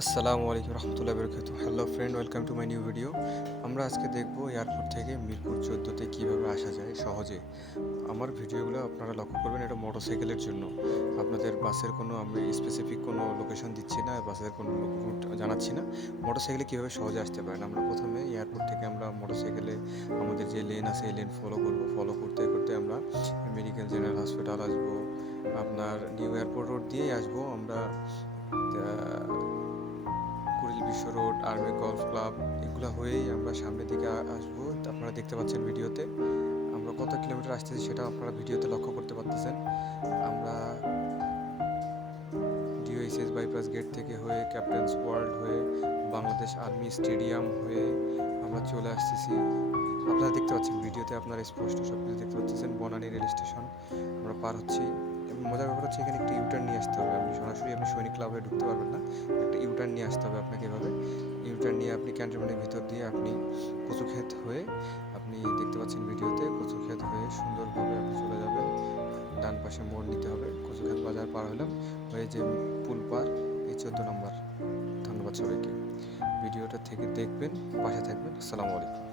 আসসালামু আলাইকুম রহমতুল্লাহ বরকাত hello friend welcome to my new video আমরা আজকে দেখব এয়ারপোর্ট থেকে মিরপুর চোদ্দোতে কীভাবে আসা যায় সহজে। আমার ভিডিওগুলো আপনারা লক্ষ্য করবেন এটা মোটরসাইকেলের জন্য। আপনাদের বাসের কোনো আমি স্পেসিফিক কোনো লোকেশন দিচ্ছি না, বাসের কোনো রুট জানাচ্ছি না। মোটরসাইকেলে কীভাবে সহজে আসতে পারেন? আমরা প্রথমে এয়ারপোর্ট থেকে আমরা মোটরসাইকেলে আমাদের যে লেন আছে, এই লেন ফলো করব। ফলো করতে করতে আমরা মেডিকেল জেনারেল হসপিটাল আসব। আপনার নিউ এয়ারপোর্ট রোড দিয়েই আসব। আমরা বিশ্ব রোড আর্মি গলফ ক্লাব এগুলো হয়েই আমরা সামনের দিকে আসব। আপনারা দেখতে পাচ্ছেন ভিডিওতে। আমরা কত কিলোমিটার আসতেছি সেটা আপনারা ভিডিওতে লক্ষ্য করতে পারতেছেন। আমরা ডিওএসএস বাইপাস গেট থেকে হয়ে ক্যাপ্টেন্স ওয়ার্ল্ড হয়ে বাংলাদেশ আর্মি স্টেডিয়াম হয়ে আমরা চলে আসতেছি। আপনারা দেখতে পাচ্ছেন ভিডিওতে আপনারা স্পষ্ট সব কিছু দেখতে পাচ্ছেন। বনানী রেল স্টেশন, আমরা পার হচ্ছি। মজার ব্যাপার হচ্ছে এখানে একটা ইউটার্ন নিয়ে আসতে হবে। আপনি সরাসরি আপনি সৈনিক ক্লাবে ঢুকতে পারবেন না। একটা ইউটার্ন নিয়ে আসতে হবে আপনাকে এভাবে। ইউটার্ন নিয়ে আপনি ক্যান্টনমেন্টের ভিতর দিয়ে আপনি কচু ক্ষেত হয়ে আপনি দেখতে পাচ্ছেন ভিডিওতে কচু ক্ষেত হয়ে সুন্দরভাবে আপনি চলে যাবেন। ডান পাশে মোড় নিতে হবে। কচুক্ষেত বাজার পার হলাম। হয়ে যে পুল পার, এই চোদ্দ নম্বর। ধন্যবাদ সবাইকে। ভিডিওটা থেকে দেখবেন, পাশে থাকবেন। আসসালামু আলাইকুম।